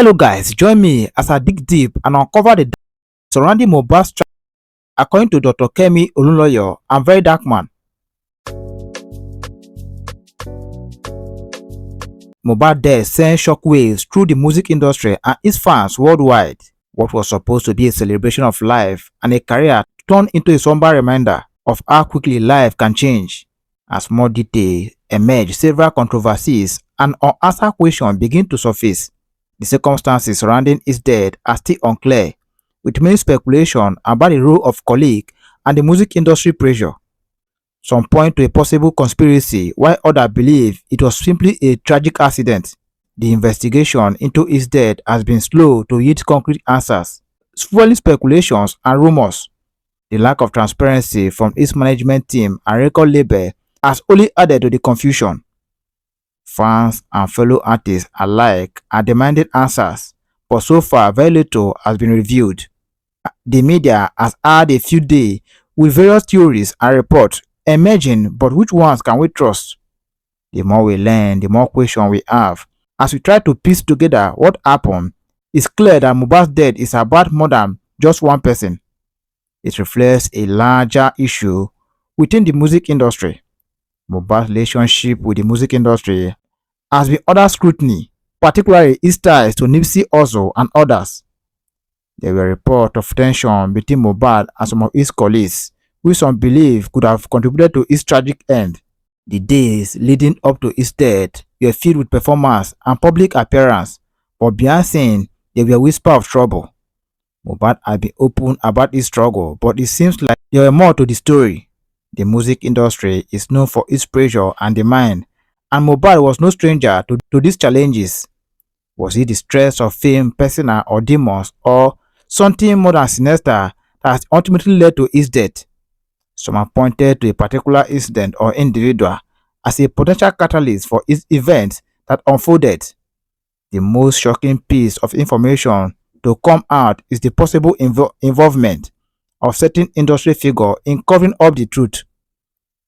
Hello guys, join me as I dig deep and uncover the surrounding Mohbad's trial according to Dr. Kemi, Olulunyo and Verydarkblackman. Mohbad's death sent shockwaves through the music industry and its fans worldwide. What was supposed to be a celebration of life and a career turned into a somber reminder of how quickly life can change. As more details emerge, several controversies and unanswered questions begin to surface. The circumstances surrounding his death are still unclear, with many speculation about the role of colleagues and the music industry pressure. Some point to a possible conspiracy, while others believe it was simply a tragic accident. The investigation into his death has been slow to yield concrete answers, fueling speculations and rumors. The lack of transparency from his management team and record label has only added to the confusion. Fans and fellow artists alike are demanding answers, but so far very little has been revealed. The media has had a few days with various theories and reports emerging, but which ones can we trust? The more we learn, the more questions we have. As we try to piece together what happened, it's clear that Mohbad's death is about more than just one person. It reflects a larger issue within the music industry. Mohbad's relationship with the music industry has been under scrutiny, particularly his ties to Nipsey Hussle and others. There were reports of tension between Mohbad and some of his colleagues, which some believe could have contributed to his tragic end. The days leading up to his death were filled with performance and public appearance, but behind scenes there were whispers of trouble. Mohbad had been open about his struggle, but it seems like there were more to the story. The music industry is known for its pressure and demand, and Mohbad was no stranger to these challenges. Was it the stress of fame, personal or demons, or something more than sinister that has ultimately led to his death? Some have pointed to a particular incident or individual as a potential catalyst for his events that unfolded. The most shocking piece of information to come out is the possible involvement of certain industry figures in covering up the truth.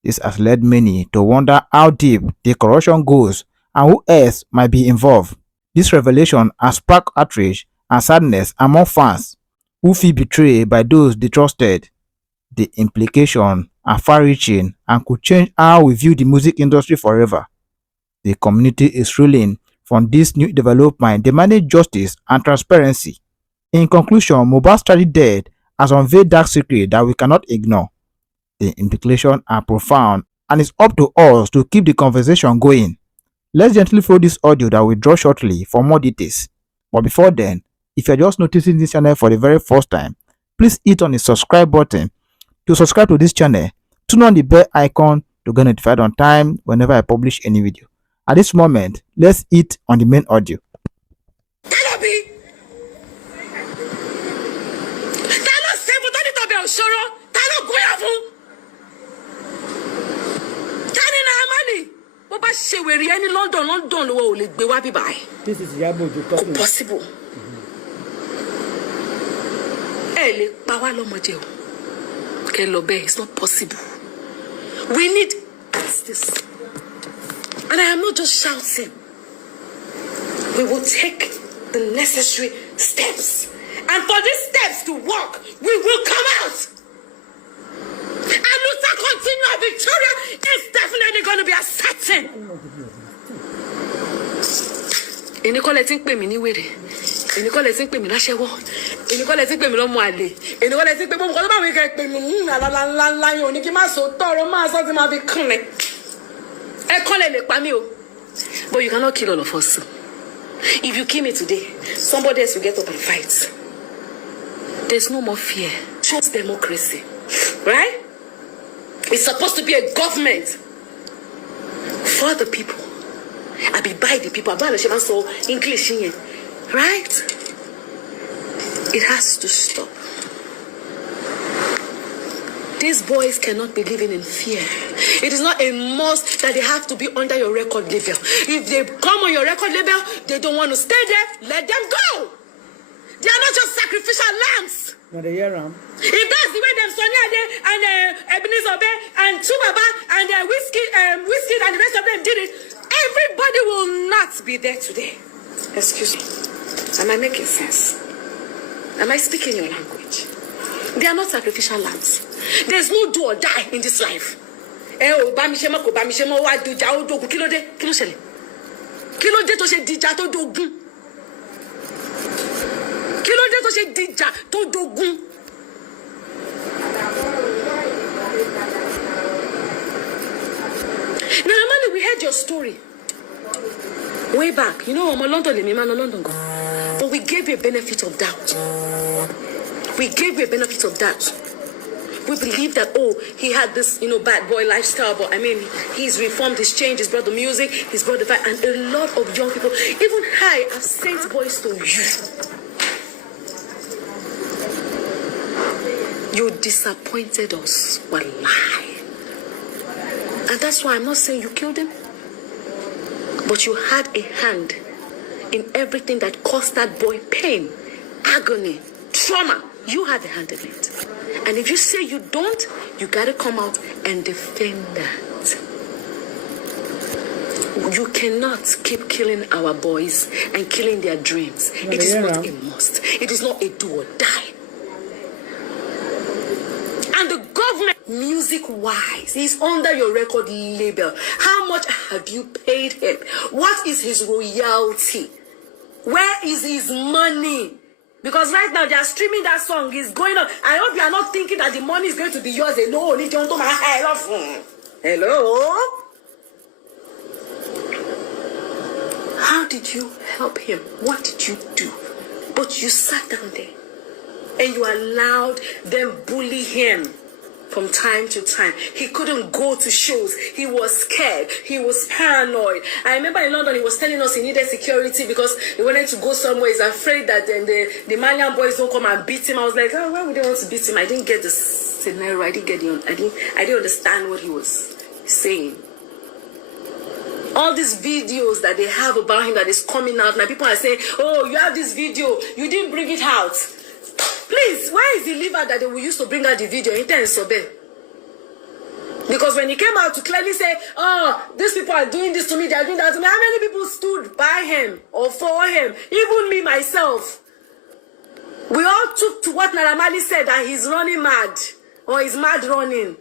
This has led many to wonder how deep the corruption goes and who else might be involved. This revelation has sparked outrage and sadness among fans who feel betrayed by those they trusted. The implications are far-reaching and could change how we view the music industry forever. The community is reeling from this new development, demanding justice and transparency. In conclusion, Mohbad's tragic death has unveiled dark secrets that we cannot ignore. The implications are profound, and it's up to us to keep the conversation going. Let's gently follow this audio that will draw shortly for more details. But before then, if you're just noticing this channel for the very first time, please hit on the subscribe button to subscribe to this channel. Turn on the bell icon to get notified on time whenever I publish any video. At this moment, let's hit on the main audio. This is Iyabo you're talking. Possible. It's not possible. We need this. And I am not just shouting. We will take the necessary steps. And for these steps to work, we will come out. And Luther continue Victoria is definitely going to be a certain. Any call I think me anyway. Any call I think me lashewo. Any call I think me lomo ale. Any call I think me mo ko ba we get me la yo ni ki ma so toro ma so ti ma fi kun me. E call le pa mi o. But you cannot kill all of us. If you kill me today, somebody else will get up and fight. There's no more fear. Just democracy. Right? It's supposed to be a government for the people. I be by the people. I so English in right? It has to stop. These boys cannot be living in fear. It is not a must that they have to be under your record label. If they come on your record label, they don't want to stay there, let them go. They are not just sacrificial lambs. Not a year round. If that's the way them Sonia and Ebenezer Obey and Chubaba and Whiskey and the rest of them did it, everybody will not be there today. Excuse me. Am I making sense? Am I speaking your language? They are not sacrificial lambs. There's no do or die in this life. Oh, Bamishema, Bamishema, what do Jao do? Kilo de to se dija to dogun. Kilo de to se dija to dogun. Now, Amanda, we heard your story way back. You know, I'm a London, London. But we gave you a benefit of doubt. We gave you a benefit of doubt. We believe that, oh, he had this, bad boy lifestyle, but I mean, he's reformed, he's changed, he's brought the music, he's brought the vibe, and a lot of young people, even I have sent boys to you. You disappointed us. Wallahi. And that's why I'm not saying you killed him, but you had a hand in everything that caused that boy pain, agony, trauma. You had a hand in it. And if you say you don't, you gotta come out and defend that. You cannot keep killing our boys and killing their dreams. It is not a must. It is not a do or die. And the government, music-wise, is under your record label. How much have you paid him? What is his royalty? Where is his money? Because right now they are streaming that song. It's going on. I hope you are not thinking that the money is going to be yours alone. Hello? How did you help him? What did you do? But you sat down there and you allowed them bully him from time to time. He couldn't go to shows. He was scared. He was paranoid. I remember in London, he was telling us he needed security because he wanted to go somewhere. He's afraid that then the Malian boys don't come and beat him. I was like, oh, why would they want to beat him? I didn't get the scenario. I didn't understand what he was saying. All these videos that they have about him that is coming out now, people are saying, oh, you have this video, you didn't bring it out. Please, where is the liver that they will use to bring out the video? Because when he came out to clearly say, oh, these people are doing this to me, they are doing that to me, how many people stood by him or for him? Even me, myself. We all took to what Naramali said, that he's running mad, or he's mad running.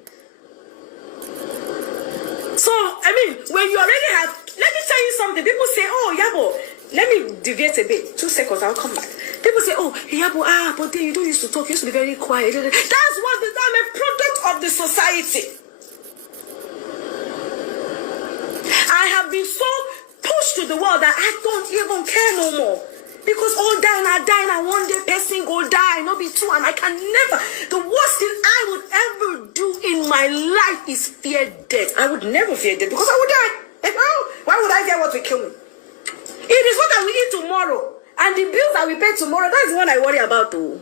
So, I mean, when you already have, let me tell you something. People say, oh, Yabo, let me deviate a bit. 2 seconds, I'll come back. People say, oh, Yabo, but then you don't used to talk, you used to be very quiet. That's what I'm a product of the society. I have been so pushed to the world that I don't even care no more. Because all dying, and one day person go die, not be two, and I can never. The worst thing I would ever do in my life is fear death. I would never fear death because I would die. Why would I fear what will kill me? It is what I will eat tomorrow, and the bills that we pay tomorrow. That's the one I worry about, though,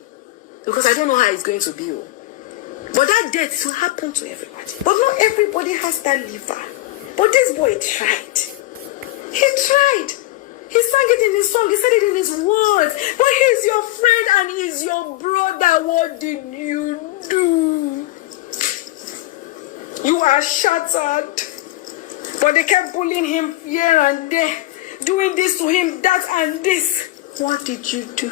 because I don't know how it's going to be. But that death will happen to everybody. But not everybody has that liver. But this boy tried. He tried. He sang it in his song. He said it in his words. But he's your friend and he's your brother. What did you do? You are shattered. But they kept bullying him here and there. Doing this to him, that and this. What did you do?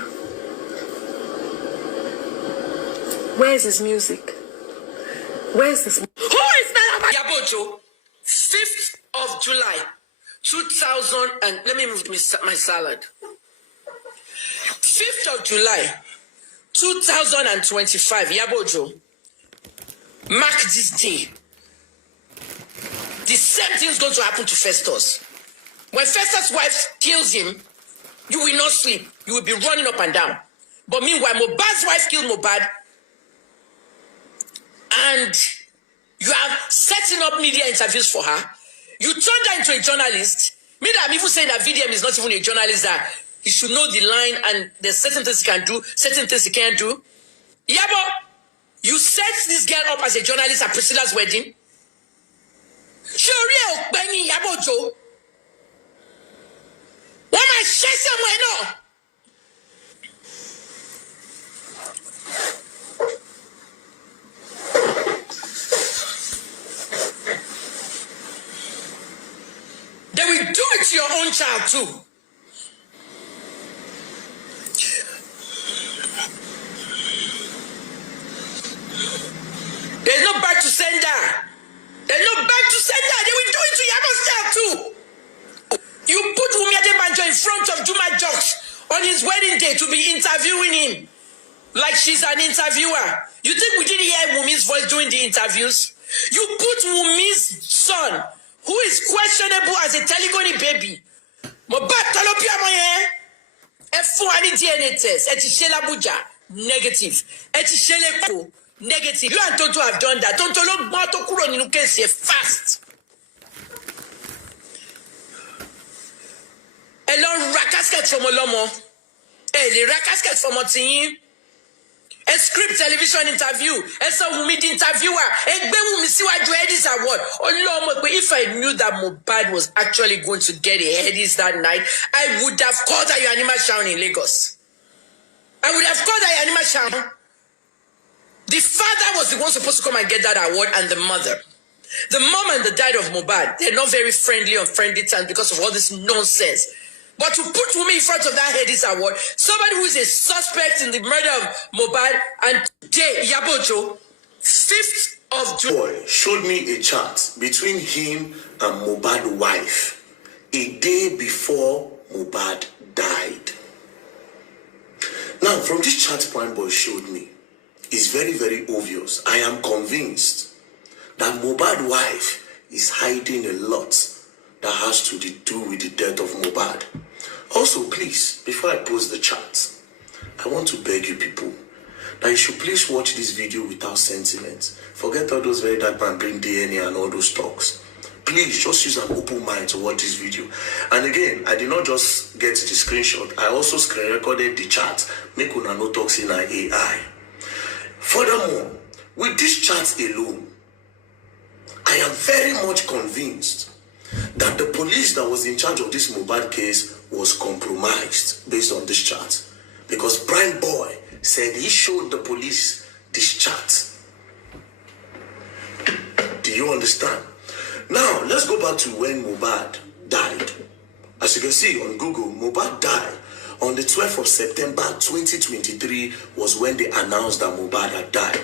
Where's his music? Where's this? Who is that? Yabojo, 5th of July. 2000 and let me move my salad. 5th of July 2025, Yabojo, mark this day. The same thing is going to happen to Festus. When Festus' wife kills him, you will not sleep. You will be running up and down. But meanwhile, Mohbad's wife killed Mohbad, and you are setting up media interviews for her. You turned her into a journalist. Me, I'm even saying that VDM is not even a journalist, that he should know the line and there's certain things he can do, certain things he can't do. Yabo, you set this girl up as a journalist at Priscilla's wedding. Sure, Benny Yabo Joe. What am I saying somewhere now? They will do it to your own child too. his wedding day to be interviewing him like she's an interviewer. You think we didn't hear Wunmi's voice during the interviews? You put Wunmi's son, who is questionable as a telegony baby. DNA test, negative. Negative. You and Tonto have done that. Tonto lo gbọ́n tó kúrò nínú case yẹn fast. Ẹ lọ ra casket fọmọ lọ́mọ. Ẹ lè ra casket fọmọ tiyín. A script television interview. Ẹ sọ Wunmi di interviewer. Ẹ gbé Wunmi síwájú Headies Award. Ọlọ́mọ pé if I knew that Mohbad was actually going to get a Headies that night, I would have called her your animal shower in Lagos. I would have called her your animal shower. The father was the one supposed to come and get that award, and the mother. The mom and the dad of Mohbad, they're not very friendly on friendly terms because of all this nonsense. But to put Wunmi in front of that Headies Award, somebody who is a suspect in the murder of Mohbad and Iyabo, 5th of June. Boy showed me a chat between him and Mohbad's wife a day before Mohbad died. Now, from this chat Prime Boy showed me, it's very, very obvious. I am convinced that Mohbad's wife is hiding a lot that has to do with the death of Mohbad. Also, please, before I post the chat, I want to beg you people that you should please watch this video without sentiment. Forget all those very dark man bring DNA and all those talks. Please just use an open mind to watch this video. And again, I did not just get the screenshot. I also screen recorded the chat. Make una no talks in AI. Furthermore, with this chat alone, I am very much convinced that the police that was in charge of this Mohbad case was compromised based on this chat. Because Prime Boy said he showed the police this chat. Do you understand? Now, let's go back to when Mohbad died. As you can see on Google, Mohbad died on the 12th of September 2023 was when they announced that Mohbad had died.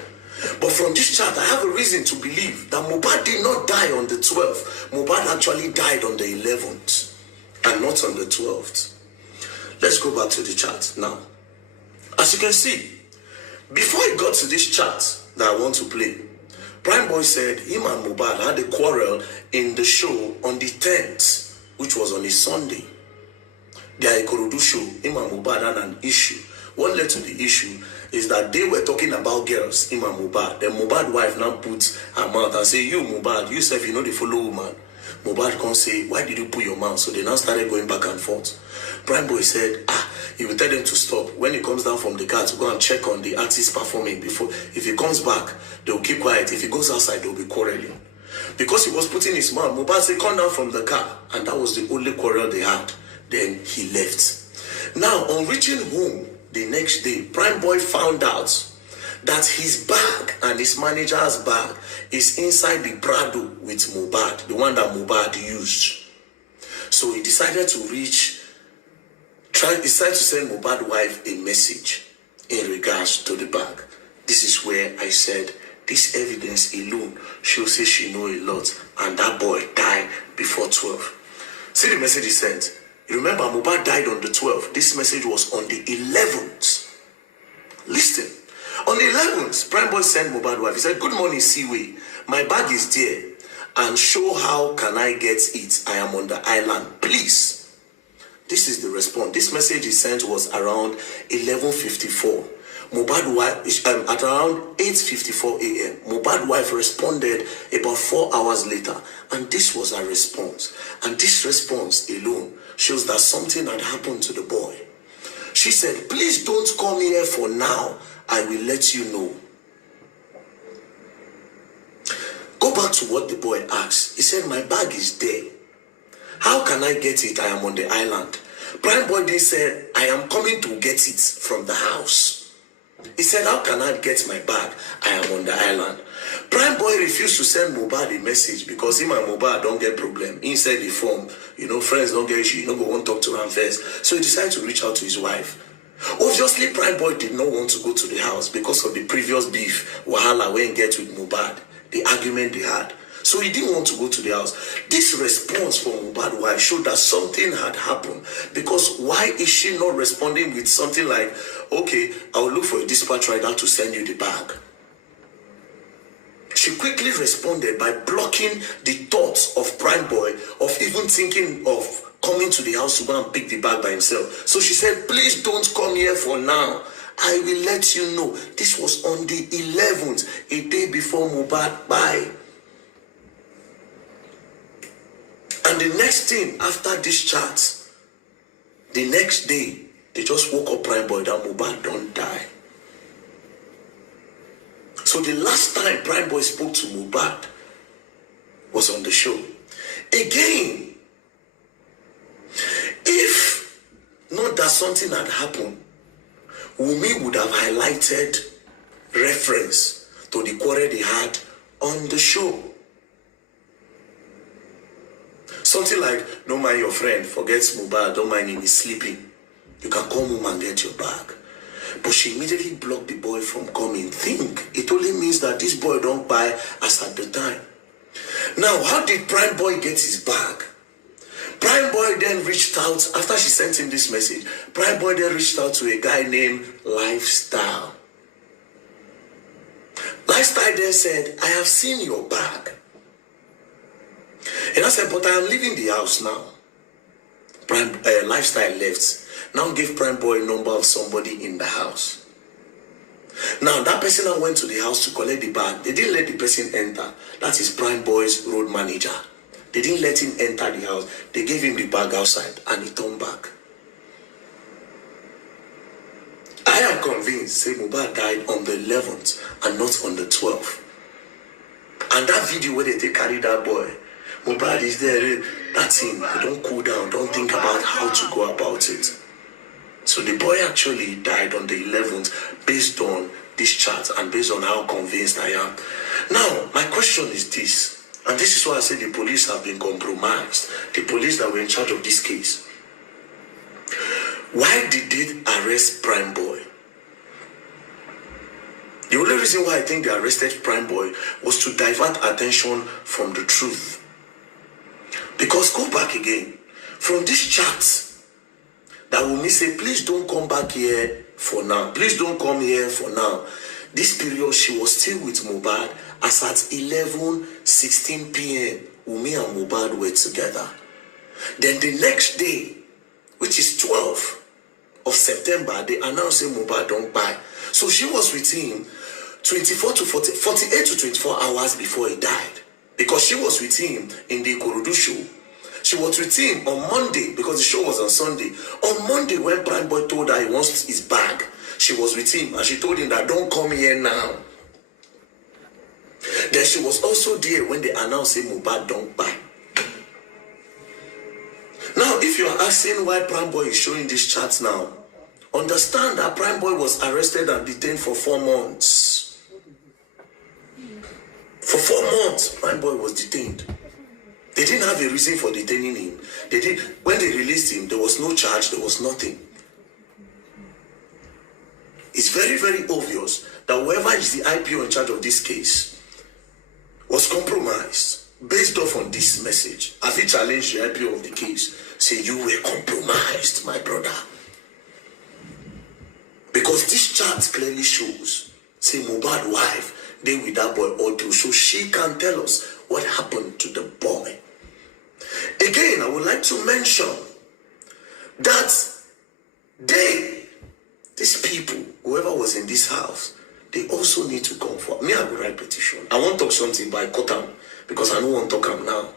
But from this chart, I have a reason to believe that Mohbad did not die on the 12th. Mohbad actually died on the 11th and not on the 12th. Let's go back to the chart now. As you can see, before I got to this chart that I want to play, Prime Boy said him and Mohbad had a quarrel in the show on the 10th, which was on a Sunday. Their Ikorodu show, him and Mohbad had an issue. What led to the issue is that they were talking about girls, him and Mohbad. Then Mohbad's wife now puts her mouth and say, you Mohbad, you self, you know the follow woman. Mohbad can't say, why did you put your mouth? So they now started going back and forth. Prime Boy said, he will tell them to stop. When he comes down from the car to go and check on the artist performing before, if he comes back, they'll keep quiet. If he goes outside, they'll be quarreling. Because he was putting his mouth, Mohbad said, come down from the car. And that was the only quarrel they had. Then he left. Now, on reaching home the next day, Prime Boy found out that his bag and his manager's bag is inside the Prado with Mohbad, the one that Mohbad used. So he decided to decided to send Mohbad's wife a message in regards to the bag. This is where I said, this evidence alone shows say she know a lot, and that boy died before 12. See the message he sent. Remember, Mohbad died on the 12th. This message was on the 11th. Listen. On the 11th, Prime Boy sent Mohbad's wife. He said, good morning, Seaway. My bag is there. And show how can I get it. I am on the island. Please. This is the response. This message he sent was around 11:54. Mohbad's wife, at around 8:54 a.m. Mohbad's wife responded about 4 hours later. And this was her response. And this response alone shows that something had happened to the boy. She said, please don't come here for now. I will let you know. Go back to what the boy asked. He said, my bag is there. How can I get it? I am on the island. Prime Boy then said, I am coming to get it from the house. He said, how can I get my bag? I am on the island. Prime Boy refused to send Mohbad a message because him and Mohbad don't get problem. Inside the form, friends don't get issue. You don't go want to talk to him first. So he decided to reach out to his wife. Obviously, Prime Boy did not want to go to the house because of the previous beef, wahala when he get with Mohbad, the argument they had. So he didn't want to go to the house. This response from Mohbad's wife showed that something had happened. Because why is she not responding with something like, okay, I'll look for a dispatch rider to send you the bag? She quickly responded by blocking the thoughts of Prime Boy of even thinking of coming to the house to go and pick the bag by himself. So she said, please don't come here for now. I will let you know. This was on the 11th, a day before Mohbad died. And the next thing after this chat, the next day, they just woke up Prime Boy that Mohbad don't die. So the last time Prime Boy spoke to Mohbad was on the show. Again, if not that something had happened, Wunmi would have highlighted reference to the quarrel they had on the show. Something like, don't mind your friend, forgets Mohbad, don't mind him, he's sleeping. You can come home and get your bag. But she immediately blocked the boy from coming. Think, it only means that this boy don't buy as at the time. Now, how did Prime Boy get his bag? Prime Boy then reached out, after she sent him this message, Prime Boy then reached out to a guy named Lifestyle. Lifestyle then said, I have seen your bag. And I said, but I am leaving the house now. Lifestyle left. Now give Prime Boy a number of somebody in the house. Now that person that went to the house to collect the bag, they didn't let the person enter. That is Prime Boy's road manager. They didn't let him enter the house. They gave him the bag outside and he turned back. I am convinced, say Mohbad died on the 11th and not on the 12th. And that video where they carry that boy, Mohbad is there, that's him. Don't cool down, don't think about how to go about it. So the boy actually died on the 11th based on this chart and based on how convinced I am. Now, my question is this, and this is why I say the police have been compromised. The police that were in charge of this case. Why did they arrest Prime Boy? The only reason why I think they arrested Prime Boy was to divert attention from the truth. Because go back again, from this chat, that Wunmi say, please don't come back here for now. Please don't come here for now. This period, she was still with Mohbad as at 11:16 p.m. Wunmi and Mohbad were together. Then the next day, which is 12th of September, they announced that Mohbad don't buy. So she was with him 48 to 24 hours before he died. Because she was with him in the Ikorodu show. She was with him on Monday because the show was on Sunday. On Monday, when Prime Boy told her he wants his bag, she was with him and she told him that don't come here now. Then she was also there when they announced that Mohbad don't buy. Now, if you are asking why Prime Boy is showing these charts now, understand that Prime Boy was arrested and detained for 4 months. For 4 months, Prime Boy was detained. They didn't have a reason for detaining him. When they released him, there was no charge, there was nothing. It's very, very obvious that whoever is the IPO in charge of this case was compromised based off on this message. Have you challenged the IPO of the case? Say, you were compromised, my brother. Because this chart clearly shows, say, Mohbad's wife, they with that boy audio, so she can tell us what happened to the boy. Again, I would like to mention that these people, whoever was in this house, they also need to come for me. I will write petition. I want to talk something, but I cut them because I don't want to talk them now.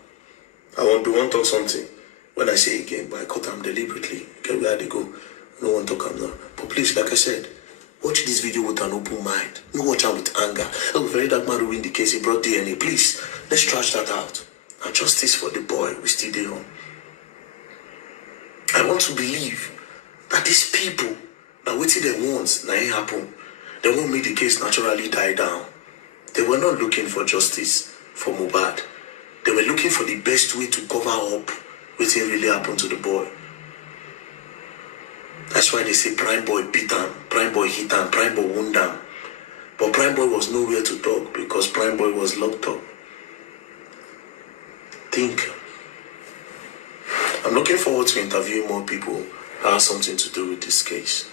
I want to talk something when I say again, but I cut them deliberately. Okay, where they go? I don't want to talk them now. But please, like I said, watch this video with an open mind. Don't watch out with anger. Oh, Verydarkblackman ruined the case. He brought DNA. Please, let's trash that out. And justice for the boy we still there on. I want to believe that these people, that waiting they want, now it happen. They won't make the case naturally die down. They were not looking for justice for Mohbad. They were looking for the best way to cover up what really happened to the boy. That's why they say Prime Boy beat him, Prime Boy hit him, Prime Boy wound him. But Prime Boy was nowhere to talk because Prime Boy was locked up. think. I'm looking forward to interviewing more people who have something to do with this case.